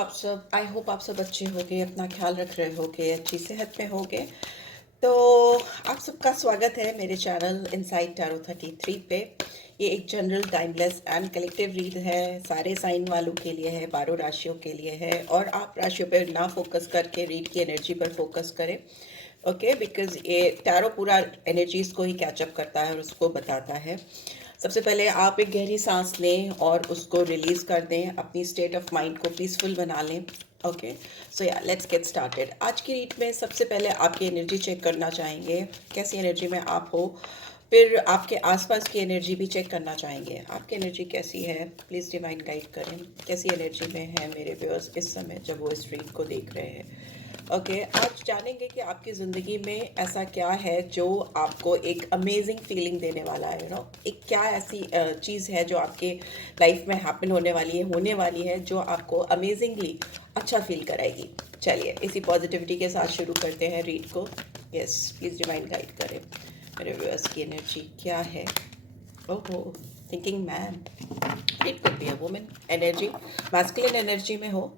आप सब? I hope आप सब अच्छे होंगे, अपना ख्याल रख रहे होंगे, अच्छी सेहत में होंगे। तो आप सबका स्वागत है मेरे चैनल इनसाइड टैरो 33 पे। ये एक general timeless and collective read है, सारे साइन वालों के लिए है, 12 राशियों के लिए है। और आप राशियों पर ना फोकस करके रीड की एनर्जी पर फोकस करें, ओके? बिकॉज ये टैरो पूरा एनर्जीज को ही कैचअप करता है और उसको बताता है। सबसे पहले आप एक गहरी सांस लें और उसको रिलीज कर दें, अपनी स्टेट ऑफ माइंड को पीसफुल बना लें। ओके, सो या लेट्स गेट स्टार्टेड। आज की रीड में सबसे पहले आपकी एनर्जी चेक करना चाहेंगे, कैसी एनर्जी में आप हो। फिर आपके आसपास की एनर्जी भी चेक करना चाहेंगे, आपकी एनर्जी कैसी है। प्लीज़ डिवाइन गाइड करें, कैसी एनर्जी में है मेरे व्यूअर्स इस समय जब वो इस रीड को देख रहे हैं। ओके, आज जानेंगे कि आपकी ज़िंदगी में ऐसा क्या है जो आपको एक अमेजिंग फीलिंग देने वाला है। एक क्या ऐसी चीज़ है जो आपके लाइफ में हैपन होने वाली है जो आपको अमेजिंगली अच्छा फील कराएगी। चलिए इसी पॉजिटिविटी के साथ शुरू करते हैं रीड को। यस, प्लीज़ डिवाइन गाइड करें मेरे व्यूअर्स की एनर्जी क्या है। ओहो, thinking man, it could be a woman energy, masculine energy में हो।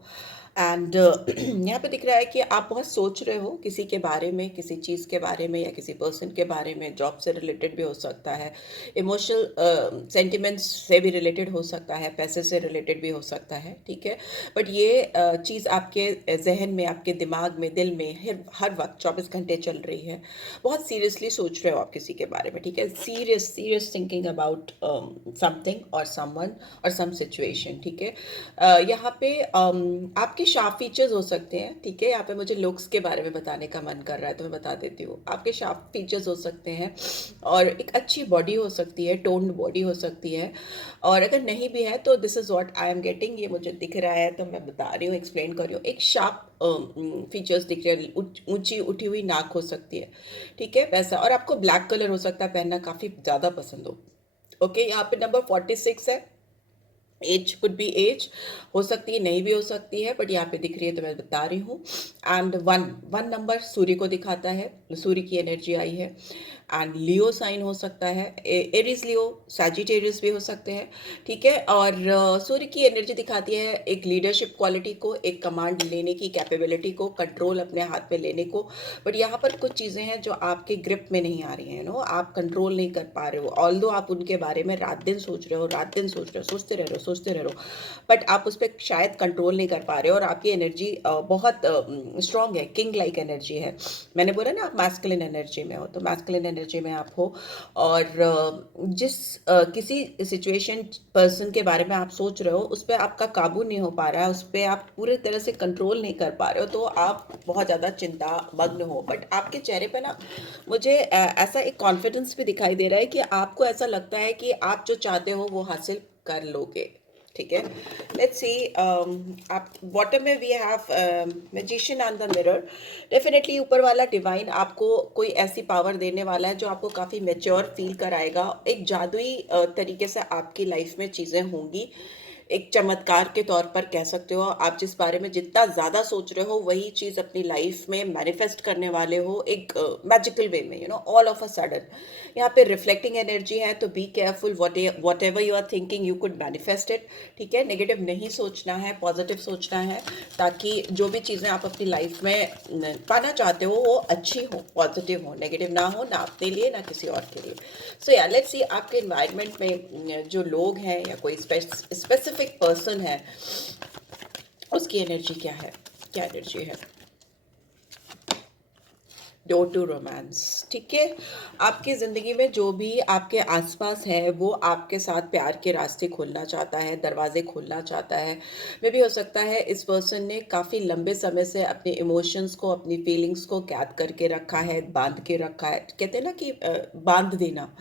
एंड यहाँ पे दिख रहा है कि आप बहुत सोच रहे हो किसी के बारे में, किसी चीज़ के बारे में या किसी पर्सन के बारे में। जॉब से रिलेटेड भी हो सकता है, इमोशनल सेंटिमेंट्स से भी रिलेटेड हो सकता है, पैसे से रिलेटेड भी हो सकता है, ठीक है। बट ये चीज़ आपके जहन में, आपके दिमाग में, दिल में हर वक्त 24 घंटे चल रही है। बहुत सीरियसली सोच रहे हो आप किसी के बारे में, ठीक है। सीरियस थिंकिंग अबाउट समथिंग और समवन और सम सिचुएशन, ठीक है। यहाँ पे आपके शार्प फीचर्स हो सकते हैं, ठीक है। यहाँ पे मुझे लुक्स के बारे में बताने का मन कर रहा है तो मैं बता देती हूँ। आपके शार्प फीचर्स हो सकते हैं और एक अच्छी बॉडी हो सकती है, टोन्ड बॉडी हो सकती है। और अगर नहीं भी है तो this is what I am getting, ये मुझे दिख रहा है तो मैं बता रही हूँ, एक्सप्लेन कर रही हूँ। एक शार्प फीचर्स दिख रहे हैं, ऊंची उठी हुई नाक हो सकती है, ठीक है, वैसा। और आपको ब्लैक कलर हो सकता है पहनना काफ़ी ज़्यादा पसंद हो। ओके, यहाँ पे नंबर 46 है। एज कुड बी एज, हो सकती है, नहीं भी हो सकती है, बट यहाँ पे दिख रही है तो मैं बता रही हूँ। एंड वन नंबर सूर्य को दिखाता है, सूर्य की एनर्जी आई है। एंड लियो साइन हो सकता है, एरिस लियो, सैजिटेरियस भी हो सकते हैं, ठीक है। और सूर्य की एनर्जी दिखाती है एक लीडरशिप क्वालिटी को, एक कमांड लेने की कैपेबिलिटी को, कंट्रोल अपने हाथ में लेने को। बट यहाँ पर कुछ चीज़ें हैं जो आपके ग्रिप में नहीं आ रही हैं, आप कंट्रोल नहीं कर पा रहे हो। ऑल्दो आप उनके बारे में रात दिन सोच रहे हो, रात दिन सोच रहे हो, सोचते रह रहे हो, बट आप उस पर शायद कंट्रोल नहीं कर पा रहे हो। और आपकी एनर्जी बहुत स्ट्रांग है, किंग लाइक एनर्जी है। मैंने बोला ना आप मैस्कुलिन एनर्जी में हो, तो मैस्कुलिन एनर्जी में आप हो। और जिस किसी सिचुएशन, पर्सन के बारे में आप सोच रहे हो, उस पर आपका काबू नहीं हो पा रहा है, उस पर आप पूरी तरह से कंट्रोल नहीं कर पा रहे हो, तो आप बहुत ज़्यादा चिंता मग्न हो। बट आपके चेहरे पे ना मुझे ऐसा एक कॉन्फिडेंस भी दिखाई दे रहा है कि आपको ऐसा लगता है कि आप जो चाहते हो वो हासिल कर लोगे, ठीक है। लेट्स सी, आप बॉटम में we have magician on the mirror. Definitely ऊपर वाला डिवाइन आपको कोई ऐसी पावर देने वाला है जो आपको काफ़ी मेच्योर फील कराएगा। एक जादुई तरीके से आपकी लाइफ में चीज़ें होंगी। एक चमत्कार के तौर पर कह सकते हो। आप जिस बारे में जितना ज़्यादा सोच रहे हो वही चीज़ अपनी लाइफ में मैनिफेस्ट करने वाले हो, एक मैजिकल वे में, ऑल ऑफ अ सडन। यहाँ पे रिफ्लेक्टिंग एनर्जी है, तो be careful, whatever you are thinking you could manifest it, ठीक है। नेगेटिव नहीं सोचना है, पॉजिटिव सोचना है, ताकि जो भी चीज़ें आप अपनी लाइफ में पाना चाहते हो वो अच्छी हो, पॉजिटिव हो, नेगेटिव ना हो, ना अपने लिए ना किसी और के लिए। सो या लेट्स सी, आपके एनवायरनमेंट में जो लोग हैं या कोई स्पेसिफिक पर्सन है, उसकी एनर्जी क्या है, क्या एनर्जी है। डोर टू रोमांस, ठीक है। आपकी ज़िंदगी में जो भी आपके आसपास है वो आपके साथ प्यार के रास्ते खोलना चाहता है, दरवाजे खोलना चाहता है। मे भी हो सकता है इस पर्सन ने काफ़ी लंबे समय से अपने इमोशंस को, अपनी फीलिंग्स को कैद करके रखा है, बांध के रखा है। कहते हैं ना कि बांध देना,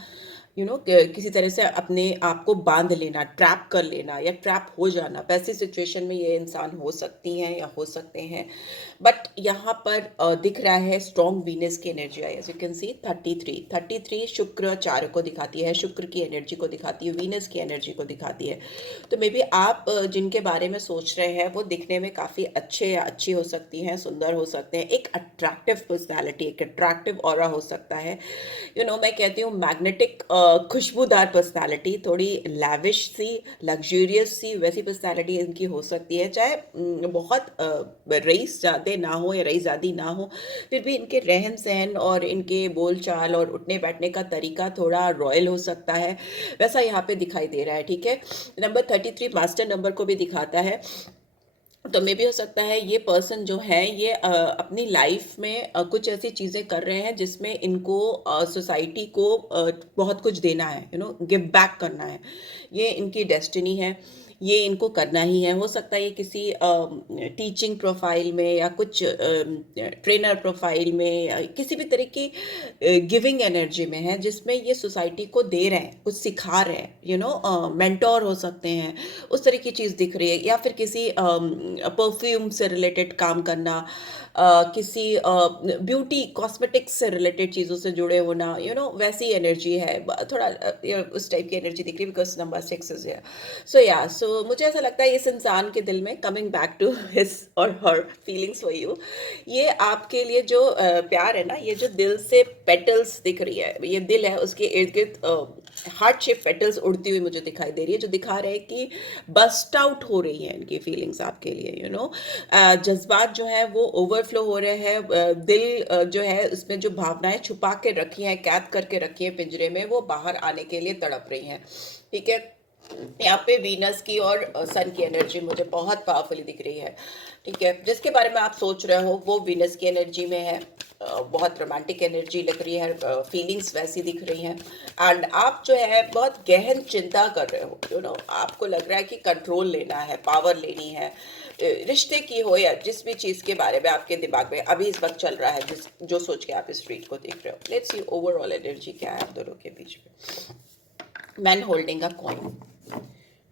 किसी तरह से अपने आप को बांध लेना, ट्रैप कर लेना या ट्रैप हो जाना। वैसी सिचुएशन में ये इंसान हो सकती हैं या हो सकते हैं। बट यहाँ पर दिख रहा है स्ट्रॉन्ग वीनस की एनर्जी आई, एज यू कैन सी 33 शुक्र चार को दिखाती है, शुक्र की एनर्जी को दिखाती है, वीनस की एनर्जी को दिखाती है। तो मे बी आप जिनके बारे में सोच रहे हैं वो दिखने में काफ़ी अच्छे या अच्छी हो सकती हैं, सुंदर हो सकते हैं, एक अट्रैक्टिव पर्सनैलिटी, एक अट्रैक्टिव ऑरा हो सकता है। मैं कहती हूँ मैग्नेटिक खुशबूदार पर्सनालिटी, थोड़ी लैविश सी, लग्जूरियस सी वैसी पर्सनालिटी इनकी हो सकती है। चाहे बहुत रईस ज़्यादा ना हो या रईसज़ादी ना हो, फिर भी इनके रहन सहन और इनके बोल चाल और उठने बैठने का तरीका थोड़ा रॉयल हो सकता है, वैसा यहाँ पे दिखाई दे रहा है। ठीक है, नंबर 33 मास्टर नंबर को भी दिखाता है। तो मे भी हो सकता है ये पर्सन जो है ये अपनी लाइफ में कुछ ऐसी चीज़ें कर रहे हैं जिसमें इनको सोसाइटी को बहुत कुछ देना है, गिव बैक करना है। ये इनकी डेस्टिनी है, ये इनको करना ही है। हो सकता है ये किसी टीचिंग प्रोफाइल में या कुछ ट्रेनर प्रोफाइल में या किसी भी तरह की गिविंग एनर्जी में है, जिसमें ये सोसाइटी को दे रहे हैं, कुछ सिखा रहे हैं, मेंटोर हो सकते हैं, उस तरह की चीज़ दिख रही है। या फिर किसी परफ्यूम से रिलेटेड काम करना, किसी ब्यूटी कॉस्मेटिक्स से रिलेटेड चीज़ों से जुड़े होना, वैसी एनर्जी है। थोड़ा उस टाइप की एनर्जी दिख रही है, बिकॉज नंबर 6 इज हियर। सो मुझे ऐसा लगता है इस इंसान के दिल में, कमिंग बैक टू हिज और हर फीलिंग्स फॉर यू, ये आपके लिए जो प्यार है ना, ये जो दिल से पेटल्स दिख रही है, ये दिल है, उसके इर्द गिर्द हार्ट शेप पेटल्स उड़ती हुई मुझे दिखाई दे रही है, जो दिखा रहे हैं कि बस्ट आउट हो रही हैं इनकी फीलिंग्स आपके लिए। जज्बात जो है वो ओवरफ्लो हो रहे हैं। दिल जो है उसमें जो भावनाएं छुपा के रखी हैं, कैद करके रखी हैं पिंजरे में, वो बाहर आने के लिए तड़प रही हैं। ठीक है, यहाँ पे वीनस की और सन की एनर्जी मुझे बहुत पावरफुली दिख रही है। ठीक है, जिसके बारे में आप सोच रहे हो वो वीनस की एनर्जी में है। बहुत रोमांटिक एनर्जी लग रही है, फीलिंग्स वैसी दिख रही हैं। एंड आप जो है बहुत गहन चिंता कर रहे हो, आपको लग रहा है कि कंट्रोल लेना है, पावर लेनी है, रिश्ते की हो या जिस भी चीज़ के बारे में आपके दिमाग में अभी इस वक्त चल रहा है, जो सोच के आप इस रीड को देख रहे हो। लेट्स सी ओवरऑल एनर्जी क्या है आप दोनों के बीच में। मैन होल्डिंग अ कॉइन,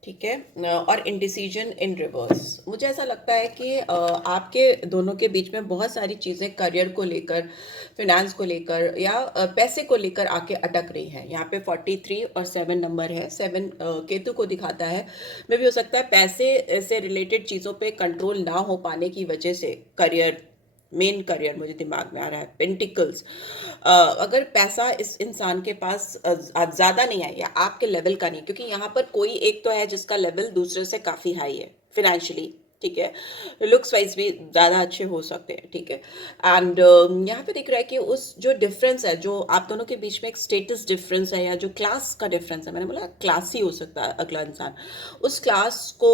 ठीक है, और इंडिसीजन इन रिवर्स। मुझे ऐसा लगता है कि आपके दोनों के बीच में बहुत सारी चीज़ें करियर को लेकर, फिनेंस को लेकर या पैसे को लेकर आके अटक रही हैं। यहाँ पे 43 और 7 नंबर है, 7 केतु को दिखाता है। मे भी हो सकता है पैसे से रिलेटेड चीज़ों पे कंट्रोल ना हो पाने की वजह से करियर, मेन करियर मुझे दिमाग में आ रहा है, पेंटिकल्स। अगर पैसा इस इंसान के पास ज़्यादा नहीं है या आपके लेवल का नहीं, क्योंकि यहाँ पर कोई एक तो है जिसका लेवल दूसरे से काफ़ी हाई है फिनेंशियली, ठीक है, लुक्स वाइज भी ज़्यादा अच्छे हो सकते हैं। ठीक है, एंड यहाँ पे दिख रहा है कि उस जो डिफरेंस है, जो आप दोनों के बीच में एक स्टेटस डिफरेंस है या जो क्लास का डिफरेंस है, मैंने बोला क्लास ही हो सकता है अगला इंसान, उस क्लास को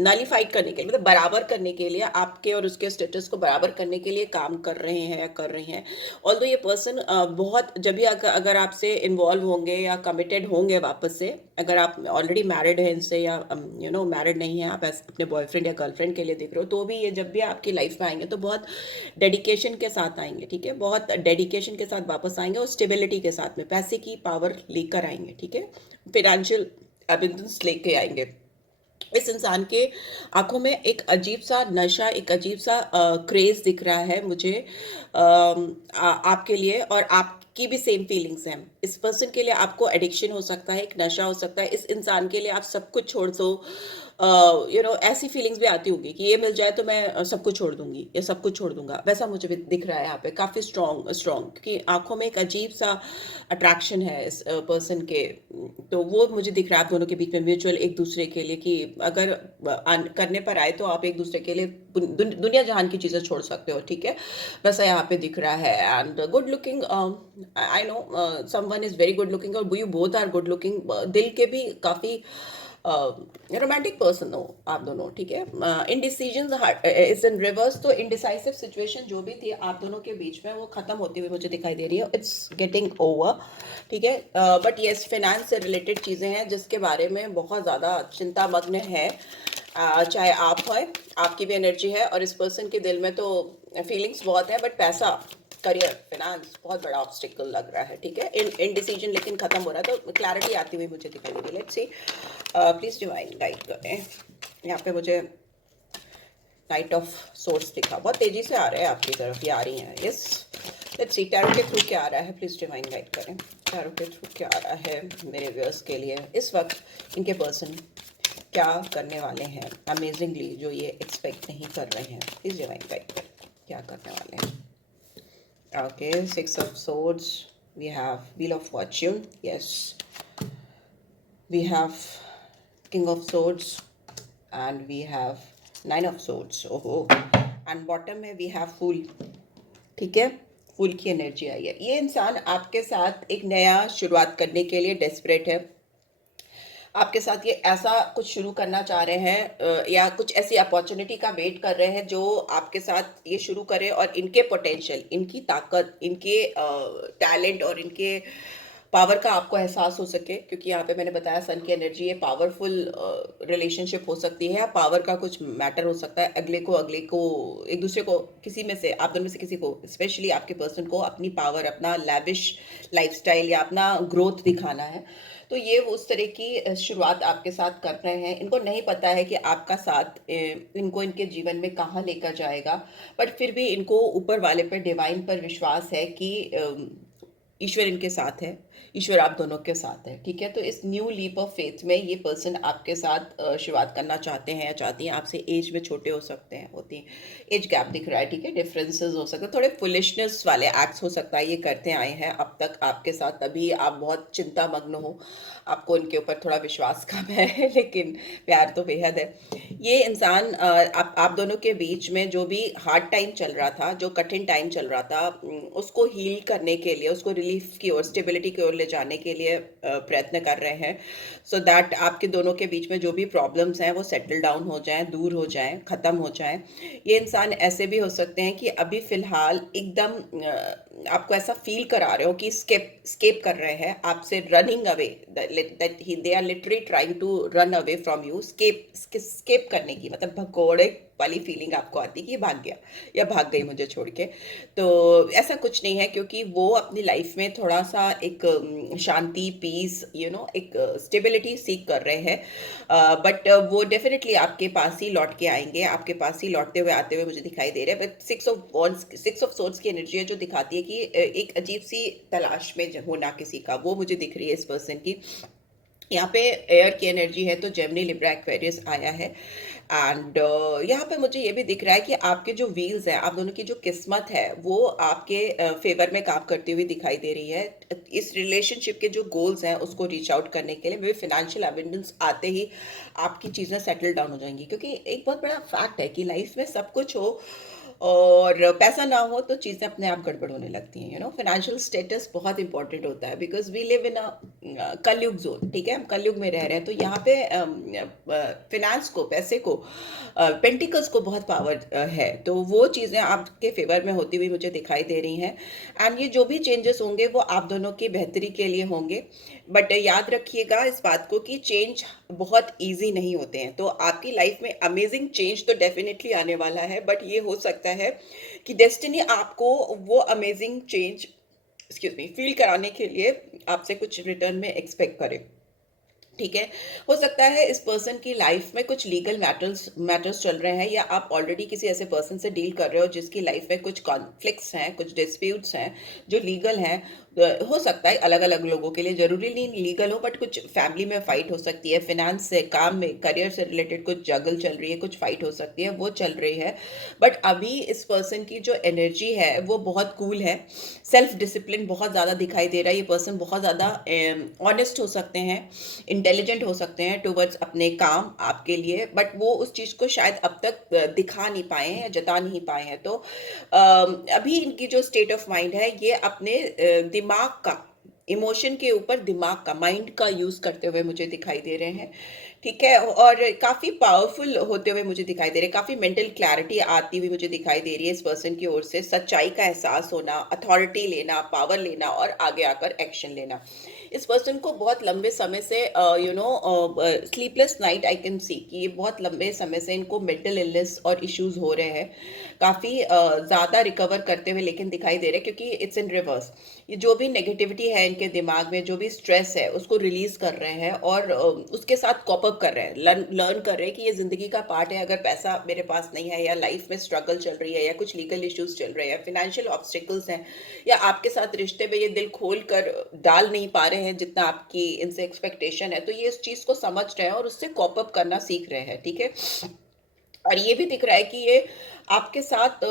नलीफाइड करने के लिए, मतलब बराबर करने के लिए, आपके और उसके स्टेटस को बराबर करने के लिए काम कर रहे हैं या कर रही हैं। ऑल्दो ये पर्सन बहुत, जब भी अगर आपसे इन्वॉल्व होंगे या कमिटेड होंगे वापस से, अगर आप ऑलरेडी मैरिड हैं इनसे या मैरिड नहीं है, आप अपने बॉयफ्रेंड या गर्लफ्रेंड के लिए देख रहे हो, तो भी ये जब भी आपकी लाइफ में आएंगे तो बहुत डेडिकेशन के साथ आएंगे। ठीक है, बहुत डेडिकेशन के साथ वापस आएंगे और स्टेबिलिटी के साथ में पैसे की पावर लेकर आएंगे। ठीक है, फिनेंशियल एबिंडेंस लेके आएंगे। इस इंसान के आंखों में एक अजीब सा नशा, एक अजीब सा क्रेज दिख रहा है मुझे आपके लिए, और आपकी भी सेम फीलिंग्स हैं। इस पर्सन के लिए आपको एडिक्शन हो सकता है, एक नशा हो सकता है। इस इंसान के लिए आप सब कुछ छोड़ दो, ऐसी फीलिंग्स भी आती होगी कि ये मिल जाए तो मैं सब कुछ छोड़ दूंगी या सब कुछ छोड़ दूंगा, वैसा मुझे भी दिख रहा है यहाँ पे काफ़ी स्ट्रॉन्ग क्योंकि आंखों में एक अजीब सा अट्रैक्शन है इस पर्सन के। तो वो मुझे दिख रहा है आप दोनों के बीच में म्यूचुअल एक दूसरे के लिए, कि अगर करने पर आए तो आप एक दूसरे के लिए दुनिया जहान की चीज़ें छोड़ सकते हो। ठीक है, वैसा यहाँ पे दिख रहा है। And good looking, I know someone is very good looking, और you both are good looking, दिल के भी काफ़ी रोमांटिक पर्सन हो आप दोनों। ठीक है, इनडिसीजन इज इन रिवर्स, तो इनडिसाइसिव सिचुएशन जो भी थी आप दोनों के बीच में वो खत्म होती हुई मुझे दिखाई दे रही है, इट्स गेटिंग ओवर। ठीक है, बट येस फिनेंस से रिलेटेड चीज़ें हैं जिसके बारे में बहुत ज़्यादा चिंता मग्न है। चाहे आप हैं, आपकी भी एनर्जी है, और इस पर्सन के दिल में तो फीलिंग्स बहुत है, बट पैसा, करियर, फाइनेंस बहुत बड़ा ऑब्स्टिकल लग रहा है। ठीक है, इनडिसीजन लेकिन खत्म हो रहा है, तो क्लैरिटी आती हुई मुझे दिखाई दे रही है। Let's see, please divine guide करें। यहाँ पे मुझे नाइट ऑफ सोर्स दिखा, बहुत तेजी से आ रहे हैं आपकी तरफ, ये आ रही हैं। यस, लेट्स सी टैरो के थ्रू क्या आ रहा है, प्लीज डिवाइन गाइड करें। टैरो के थ्रू क्या आ रहा है मेरे व्यूअर्स के लिए इस वक्त, इनके पर्सन क्या करने वाले हैं अमेजिंगली, जो ये एक्सपेक्ट नहीं कर रहे हैं। प्लीज डिवाइन गाइड करें क्या करने वाले हैं। Okay, 6 of swords, we have Wheel of Fortune, yes, we have King of Swords, and we have Nine of Swords. ओहो, and bottom में we have Fool. ठीक है, फूल की एनर्जी आई है। ये इंसान आपके साथ एक नया शुरुआत करने के लिए डेस्परेट है। आपके साथ ये ऐसा कुछ शुरू करना चाह रहे हैं, या कुछ ऐसी अपॉर्चुनिटी का वेट कर रहे हैं जो आपके साथ ये शुरू करे, और इनके पोटेंशियल, इनकी ताकत, इनके टैलेंट और इनके पावर का आपको एहसास हो सके। क्योंकि यहाँ पे मैंने बताया सन की एनर्जी है, पावरफुल रिलेशनशिप हो सकती है, या पावर का कुछ मैटर हो सकता है। अगले को एक दूसरे को, किसी में से, आप दोनों में से किसी को, स्पेशली आपके पर्सन को अपनी पावर, अपना लैविश लाइफस्टाइल या अपना ग्रोथ दिखाना है। तो ये उस तरह की शुरुआत आपके साथ कर रहे हैं। इनको नहीं पता है कि आपका साथ इनको इनके जीवन में कहाँ लेकर जाएगा, बट फिर भी इनको ऊपर वाले पर, डिवाइन पर विश्वास है कि ईश्वर इनके साथ है, ईश्वर आप दोनों के साथ है। ठीक है, तो इस न्यू लीप ऑफ फेथ में ये पर्सन आपके साथ शुरुआत करना चाहते हैं या चाहती हैं। आपसे एज में छोटे हो सकते हैं, होती हैं, एज गैप दिख रहा है। ठीक है, डिफरेंसेस हो सकते हैं, थोड़े फुलिशनेस वाले एक्ट्स हो सकता है ये करते आए हैं अब तक आपके साथ। तभी आप बहुत चिंता मग्न हो, आपको इनके ऊपर थोड़ा विश्वास कम है, लेकिन प्यार तो बेहद है। ये इंसान आप दोनों के बीच में जो भी हार्ड टाइम चल रहा था, जो कठिन टाइम चल रहा था, उसको हील करने के लिए, उसको रिलीफ की ओर, स्टेबिलिटी की ओर ले जाने के लिए प्रयत्न कर रहे हैं, सो दैट आपके दोनों के बीच में जो भी प्रॉब्लम्स हैं वो सेटल डाउन हो जाएं, दूर हो जाएं, ख़त्म हो जाएं। ये इंसान ऐसे भी हो सकते हैं कि अभी फ़िलहाल एकदम आपको ऐसा फील करा रहे हो कि स्केप कर रहे हैं आपसे, running away, they are literally trying to run away from you. Escape करने की मतलब भगोड़े वाली फीलिंग आपको आती है कि ये भाग गया या भाग गई मुझे छोड़ के। तो ऐसा कुछ नहीं है, क्योंकि वो अपनी लाइफ में थोड़ा सा एक शांति, पीस, एक स्टेबिलिटी सीख कर रहे हैं। बट वो डेफिनेटली आपके पास ही लौट के आएंगे, आपके पास ही लौटते हुए आते हुए मुझे दिखाई दे रहे हैं। बट सिक्स ऑफ सोर्ड्स की एनर्जी है जो दिखाती है कि एक अजीब सी तलाश में होना किसी का, वो मुझे दिख रही है इस पर्सन की। यहाँ पे एयर की एनर्जी है, तो जेमिनी, लिब्रा, एक्वेरियस आया है। एंड यहाँ पे मुझे ये भी दिख रहा है कि आपके जो व्हील्स हैं, आप दोनों की जो किस्मत है वो आपके फेवर में काम करती हुई दिखाई दे रही है। इस रिलेशनशिप के जो गोल्स हैं उसको रीच आउट करने के लिए वे फिनेंशियल एबिंडेंस आते ही आपकी चीज़ें सेटल डाउन हो जाएंगी। क्योंकि एक बहुत बड़ा फैक्ट है कि लाइफ में सब कुछ हो और पैसा ना हो तो चीज़ें अपने आप गड़बड़ होने लगती हैं। फाइनेंशियल स्टेटस बहुत इंपॉर्टेंट होता है, बिकॉज वी लिव इन अ कलयुग जोन। ठीक है, हम कलयुग में रह रहे हैं, तो यहाँ पे फिनेंस को, पैसे को, पेंटिकल्स को बहुत पावर है। तो वो चीज़ें आपके फेवर में होती हुई मुझे दिखाई दे रही हैं। एंड ये जो भी चेंजेस होंगे वो आप दोनों की बेहतरी के लिए होंगे। बट याद रखिएगा इस बात को कि चेंज बहुत इजी नहीं होते हैं। तो आपकी लाइफ में अमेजिंग चेंज तो डेफिनेटली आने वाला है, बट ये हो सकता है कि डेस्टिनी आपको वो amazing change, excuse me, feel कराने के लिए आपसे कुछ रिटर्न में एक्सपेक्ट करे। ठीक है, हो सकता है इस पर्सन की लाइफ में कुछ लीगल मैटर्स चल रहे हैं, या आप ऑलरेडी किसी ऐसे पर्सन से डील कर रहे हो जिसकी लाइफ में कुछ कॉन्फ्लिक्ट्स हैं, कुछ डिस्प्यूट्स हैं जो लीगल हैं। हो सकता है अलग अलग लोगों के लिए, जरूरी नहीं लीगल हो, बट कुछ फैमिली में फाइट हो सकती है, फिनेंस से, काम में, करियर से रिलेटेड कुछ जगल चल रही है, कुछ फाइट हो सकती है, वो चल रही है। बट अभी इस पर्सन की जो एनर्जी है वो बहुत कूल है, सेल्फ डिसिप्लिन बहुत ज़्यादा दिखाई दे रहा है। ये पर्सन बहुत ज़्यादा ऑनेस्ट हो सकते हैं, इंटेलिजेंट हो सकते हैं टुवर्ड्स अपने काम आपके लिए, बट वो उस चीज़ को शायद अब तक दिखा नहीं पाए हैं या जता नहीं पाए हैं। तो अभी इनकी जो स्टेट ऑफ माइंड है, ये अपने दिमाग का, इमोशन के ऊपर दिमाग का, माइंड का यूज़ करते हुए मुझे दिखाई दे रहे हैं। ठीक है, और काफ़ी पावरफुल होते हुए मुझे दिखाई दे रहे हैं, काफ़ी मेंटल क्लैरिटी आती हुई मुझे दिखाई दे रही है इस पर्सन की ओर से। सच्चाई का एहसास होना, अथॉरिटी लेना, पावर लेना और आगे आकर एक्शन लेना। इस पर्सन को बहुत लंबे समय से sleepless night I can see, कि ये बहुत लंबे समय से इनको मेंटल इलनेस और इश्यूज हो रहे हैं, काफ़ी ज़्यादा रिकवर करते हुए लेकिन दिखाई दे रहे हैं, क्योंकि इट्स इन रिवर्स। ये जो भी नेगेटिविटी है इनके दिमाग में, जो भी स्ट्रेस है, उसको रिलीज कर रहे हैं और उसके साथ कॉप अप कर रहे हैं, लर्न कर रहे हैं कि ये ज़िंदगी का पार्ट है। अगर पैसा मेरे पास नहीं है, या लाइफ में स्ट्रगल चल रही है, या कुछ लीगल इश्यूज चल रहे हैं, फिनेंशियल ऑब्स्टिकल्स हैं, या आपके साथ रिश्ते में ये दिल खोल कर डाल नहीं पा रहे हैं जितना आपकी इनसे एक्सपेक्टेशन है, तो ये इस चीज़ को समझ रहे हैं और उससे कॉप अप करना सीख रहे हैं। ठीक है, और ये भी दिख रहा है कि ये आपके साथ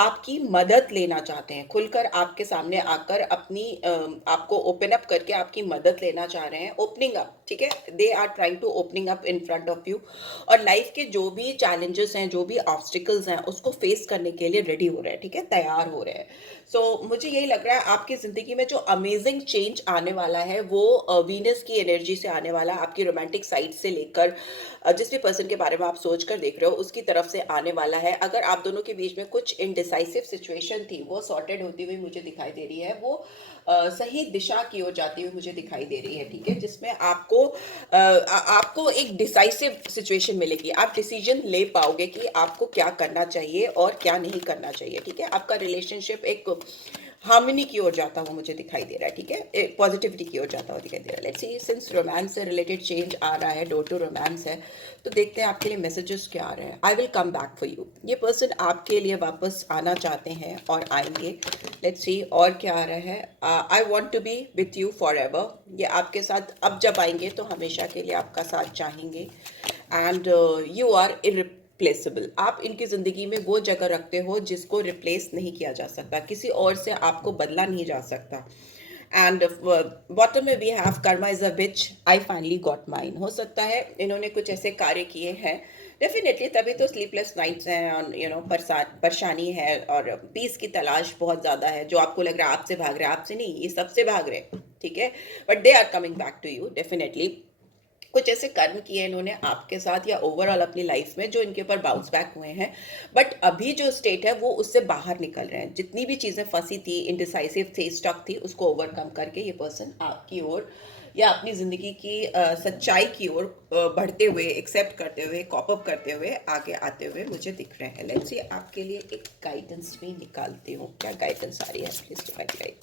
आपकी मदद लेना चाहते हैं, खुलकर आपके सामने आकर अपनी आपको ओपन अप करके आपकी मदद लेना चाह रहे हैं, ओपनिंग अप, ठीक है, they are trying to opening up in front of you, और लाइफ के जो भी चैलेंजेस हैं, जो भी ऑब्स्टिकल्स हैं, उसको फेस करने के लिए रेडी हो रहे हैं, ठीक है, तैयार हो रहे हैं। मुझे यही लग रहा है आपकी ज़िंदगी में जो अमेजिंग चेंज आने वाला है वो वीनस की एनर्जी से आने वाला है, आपकी रोमांटिक साइड से लेकर जिस भी पर्सन के बारे में आप सोच कर देख रहे हो उसकी तरफ से आने वाला है। अगर आप दोनों के बीच में कुछ इनडिसाइसिव सिचुएशन थी वो सॉर्टेड होती हुई मुझे दिखाई दे रही है, वो सही दिशा की ओर जाती हुई मुझे दिखाई दे रही है, ठीक है, जिसमें आपको एक डिसाइसिव सिचुएशन मिलेगी, आप डिसीजन ले पाओगे कि आपको क्या करना चाहिए और क्या नहीं करना चाहिए, ठीक है, आपका रिलेशनशिप एक हार्मनी की ओर जाता हुआ मुझे दिखाई दे रहा है, ठीक है, पॉजिटिविटी की ओर जाता हुआ दिखाई दे रहा है। लेट्स सी, सिंस रोमांस से रिलेटेड चेंज आ रहा है, डोर टू रोमांस है, तो देखते हैं आपके लिए मैसेजेस क्या आ रहे हैं। I will come back for you, ये पर्सन आपके लिए वापस आना चाहते हैं और आएंगे। लेट्स सी और क्या आ रहा है। I want to be with you forever, ये आपके साथ अब जब आएंगे तो हमेशा के लिए आपका साथ चाहेंगे, एंड यू आर इरिप्लेसेबल, आप इनकी ज़िंदगी में वो जगह रखते हो जिसको रिप्लेस नहीं किया जा सकता, किसी और से आपको बदला नहीं जा सकता। एंड बॉटम में we have karma is a bitch, I finally got mine. हो सकता है इन्होंने कुछ ऐसे कार्य किए हैं, डेफिनेटली, तभी तो स्लीपलेस नाइट्स हैं, और परेशानी है और पीस की तलाश बहुत ज़्यादा है, जो आपको लग रहा है आपसे भाग रहे हैं, आपसे नहीं, ये सबसे भाग रहे हैं, ठीक है, but they are coming back to you definitely. कुछ ऐसे कर्म किए इन्होंने आपके साथ या ओवरऑल अपनी लाइफ में जो इनके ऊपर बाउंस बैक हुए हैं, बट अभी जो स्टेट है वो उससे बाहर निकल रहे हैं, जितनी भी चीज़ें फंसी थी, इनडिसाइसिव थी, स्टक थी, उसको ओवरकम करके ये पर्सन आपकी ओर या अपनी ज़िंदगी की सच्चाई की ओर बढ़ते हुए, एक्सेप्ट करते हुए, कॉप अप करते हुए आगे आते हुए मुझे दिख रहे हैं। लेट्स सी, आपके लिए एक गाइडेंस भी निकालती हूँ, क्या गाइडेंस आ रही है, प्लीज डिवाइड गाइड।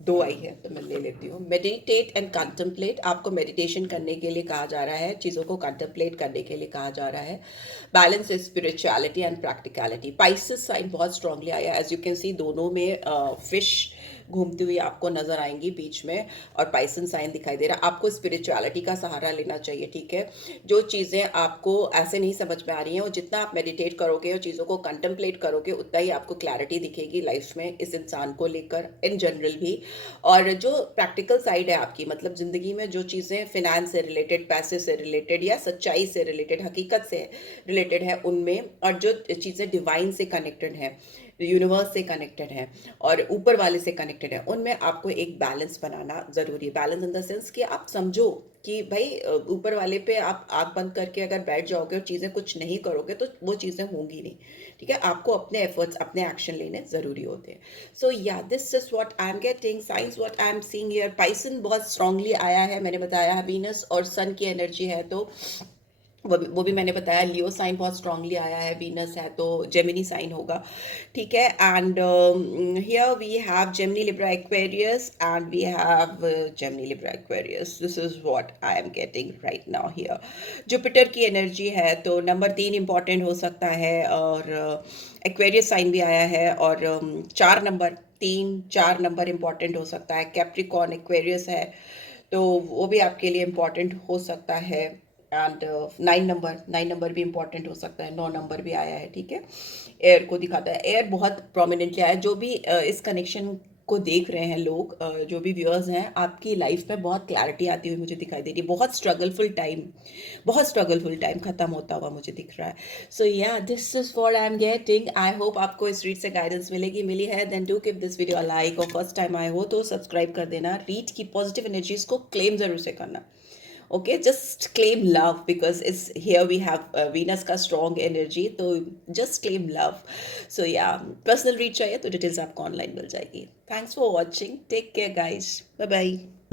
दो आई है तो मैं ले लेती हूँ। मेडिटेट एंड कंtemplate, आपको मेडिटेशन करने के लिए कहा जा रहा है, चीज़ों को कंtemplate करने के लिए कहा जा रहा है। Balance is spirituality and practicality. Pisces sign बहुत स्ट्रांगली आया, एज यू कैन सी दोनों में फिश घूमती हुई आपको नजर आएंगी बीच में, और पाइसन साइन दिखाई दे रहा है। आपको स्पिरिचुअलिटी का सहारा लेना चाहिए, ठीक है, जो चीज़ें आपको ऐसे नहीं समझ में आ रही हैं, और जितना आप मेडिटेट करोगे और चीज़ों को कंtemplate करोगे उतना ही आपको क्लैरिटी दिखेगी लाइफ में, इस इंसान को लेकर, इन जनरल भी। और जो प्रैक्टिकल साइड है आपकी, मतलब ज़िंदगी में जो चीज़ें फिनेंस से रिलेटेड, पैसे से रिलेटेड या सच्चाई से रिलेटेड, हकीकत से रिलेटेड है उनमें, और जो चीज़ें डिवाइन से कनेक्टेड हैं, यूनिवर्स से कनेक्टेड है और ऊपर वाले से कनेक्टेड है, उनमें आपको एक बैलेंस बनाना ज़रूरी है। बैलेंस इन द सेंस कि आप समझो कि भाई ऊपर वाले पे आप आंख बंद करके अगर बैठ जाओगे और चीज़ें कुछ नहीं करोगे तो वो चीज़ें होंगी नहीं, ठीक है, आपको अपने एफर्ट्स, अपने एक्शन लेने ज़रूरी होते हैं। सो या this is what I am getting, science what I am seeing here. पाइसन बहुत स्ट्रांगली आया है, मैंने बताया है, वीनस और सन की एनर्जी है, तो वो भी मैंने बताया। लियो साइन बहुत स्ट्रांगली आया है, वीनस है तो जेमिनी साइन होगा, ठीक है। And here we have Gemini, Libra, Aquarius, and we have Gemini, Libra, Aquarius. This is what I am getting right now here. Jupiter की एनर्जी है, तो नंबर 3 इंपॉर्टेंट हो सकता है, और एक्वेरियस साइन भी आया है, और 4 नंबर, 3 4 नंबर इंपॉर्टेंट हो सकता है। कैप्रिकॉर्न, एक्वेरियस है, तो वो भी आपके लिए इम्पॉर्टेंट हो सकता है। एंड 9 नंबर भी इंपॉर्टेंट हो सकता है, 9 नंबर भी आया है, ठीक है। एयर को दिखाता है, एयर बहुत प्रोमिनेंटली आया है। जो भी इस कनेक्शन को देख रहे हैं लोग, जो भी व्यूअर्स हैं, आपकी लाइफ में बहुत क्लैरिटी आती हुई मुझे दिखाई दे रही है। बहुत स्ट्रगलफुल टाइम खत्म होता हुआ मुझे दिख रहा है। सो या this is what I am getting. I hope आपको इस रीड से गाइडेंस मिली है, then do give this video a like, और फर्स्ट टाइम आए हो तो सब्सक्राइब कर देना। रीड की पॉजिटिव एनर्जीज को क्लेम जरूर से करना, okay, just claim love, because it's here we have Venus का strong energy, तो just claim love. So yeah, personal reach चाहिए तो डिटेल्स आपको ऑनलाइन मिल जाएगी। Thanks for watching, take care guys, bye bye.